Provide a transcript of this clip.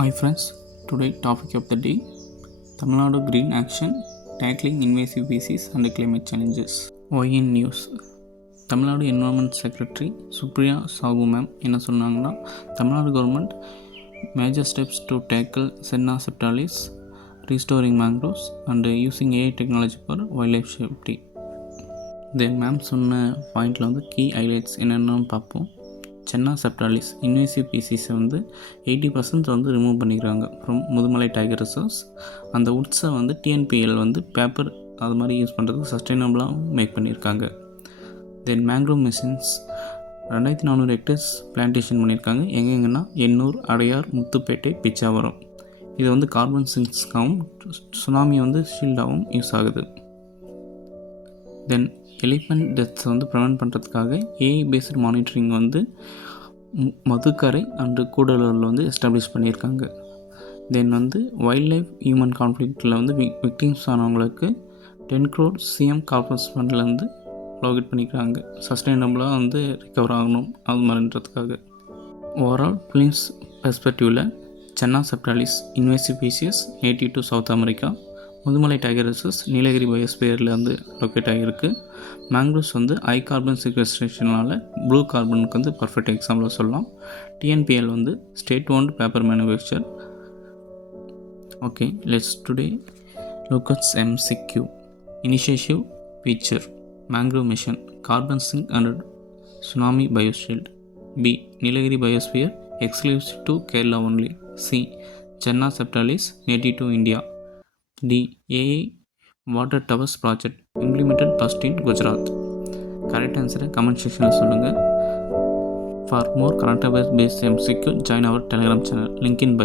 Hi friends, today topic of the day Tamil Nadu Green Action Tackling Invasive Species and Climate Challenges. YN News. Tamil Nadu environment secretary Supriya Sahu ma'am என்ன சொன்னாங்கன்னா, Tamil Nadu government major steps to tackle senna spectabilis restoring mangroves and using AI technology for wildlife safety. Then ma'am சொன்ன பாயிண்டில் வந்து key highlights என்னென்னு பார்ப்போம். சென்னா spectabilis invasive பீசிஸை வந்து 80% வந்து remove பண்ணிக்கிறாங்க ஃப்ரம் முதுமலை டைகர் ரிசர்வ்ஸ். அந்த உட்ஸை வந்து டிஎன்பிஎல் வந்து பேப்பர் அது மாதிரி யூஸ் பண்ணுறதுக்கு சஸ்டைனபிளாக மேக் பண்ணியிருக்காங்க. தென் மேங்க்ரோவ் மிஷின்ஸ் 2400 ஹெக்டர்ஸ் பிளான்டேஷன் பண்ணியிருக்காங்க. எங்கெங்கன்னா எண்ணூர், அடையார், முத்துப்பேட்டை, பிச்சாவரம். இது வந்து கார்பன் சிங்க்ஸ்க்காகவும் சுனாமி வந்து ஷீல்டாகவும் யூஸ் ஆகுது. தென் எலிஃபண்ட் டெத்ஸை வந்து ப்ரிவென்ட் பண்ணுறதுக்காக ஏஐ பேஸ்டு மானிட்டரிங் வந்து மதுக்கரை அண்டு கூடலூரில் வந்து எஸ்டாப்ளிஷ் பண்ணியிருக்காங்க. தென் வந்து வைல்ட் லைஃப் ஹியூமன் கான்ஃப்ளிக்டில் வந்து விக்டிம்ஸ் ஆனவங்களுக்கு 10 crore சிஎம் கார்பஸ் ஃபண்டில் வந்து ப்ராகெட் பண்ணிக்கிறாங்க. சஸ்டைனபிளாக வந்து ரிகவர் ஆகணும் அது மாதிரின்றதுக்காக. ஓவரால் ஃபிலிம்ஸ் பெர்ஸ்பெக்டிவில் senna spectabilis invasive species native to South America. Mudumalai tiger reserves Nilgiri பயோஸ்பியரில் வந்து லொக்கேட் ஆகியிருக்கு. மேங்க்ரோவ்ஸ் வந்து ஹை கார்பன் சிக்வெஸ்ட்ரேஷனால் ப்ளூ கார்பனுக்கு வந்து பர்ஃபெக்ட் எக்ஸாம்பிளாக சொல்லலாம். டிஎன்பிஎல் வந்து state owned paper manufacture. Okay, let's today look at MCQ. Initiative feature mangrove mission carbon sink and tsunami பயோஷீல்ட். B. Nilgiri biosphere exclusive to Kerala only. C. Senna spectabilis native to India. D. AI water towers project implemented first in Gujarat. Correct ஆன்சரை comment செக்ஷனில் சொல்லுங்கள். For more current affairs based MCQ, join our Telegram channel. Link in